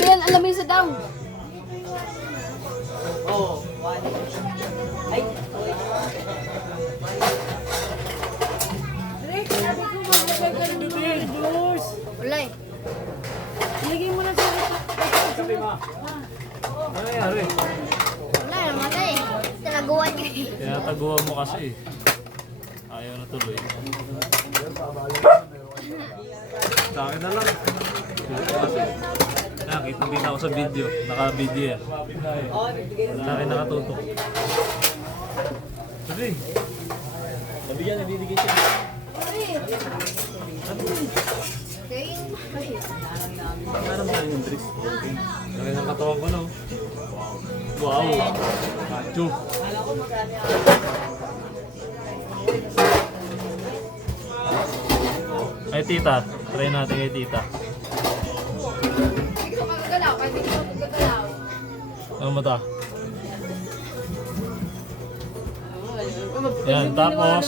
Ayan, alamin sa daw. Oo, ay, Wala eh. Lagay mo na sa Ano nangyari? Wala naman eh. Tinaguan ka eh. Tinataguan mo kasi. Ayaw na tuloy. Sa akin na lang. Nakita ako sa video. Naka-video yan. Sa akin nakatutok. Sabi. Sabi yan, nabibigay siya. Parang ba yung drinks? Laki ng katawan ko, no? Wow! Macho! Ay, tita. Try natin kay tita. Hindi ko magagalaw, kasi hindi ko magagalaw. Ano mo ta? Yan, tapos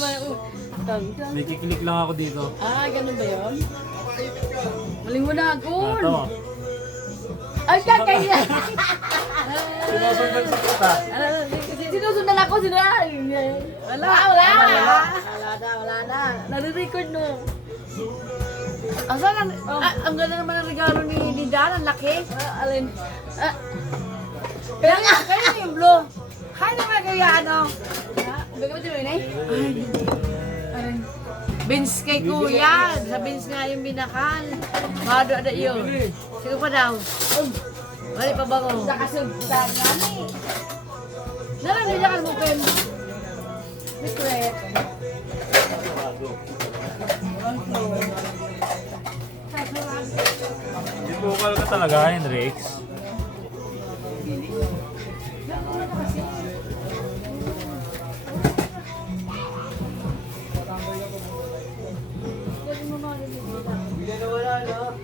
may kiklik lang ako dito. Ah, ganun ba yun? Maling mo na ako. Tama. Ay, kakaya. Sinusundan si tita. Sinusundan ako, Wala. Wala na. Nare-record no. Asan ang ganda naman ang regalo ni Dan, ang laki. Alin? Kaya nga, kaya yung blue. Hay naman kaya ano. Bagay mo din mo yun eh? Alin? Beans kay kuya. Sa beans nga yung binakal. Mado ada yun. Sige pa daw. Balik pa bango. Nakasundan nga eh. Nalang nila mo pen. Secret. Hindi po ka talaga, Henrix. hindi na wala, no?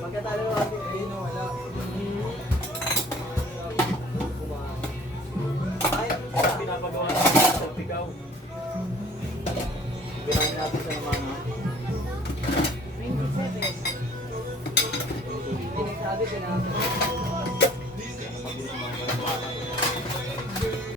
Pagkatalo ko kasi, hindi na wala. Ay, pinapagawa natin sa pigaw. Gawin natin sa naman, no? 27. Hindi nagsabi,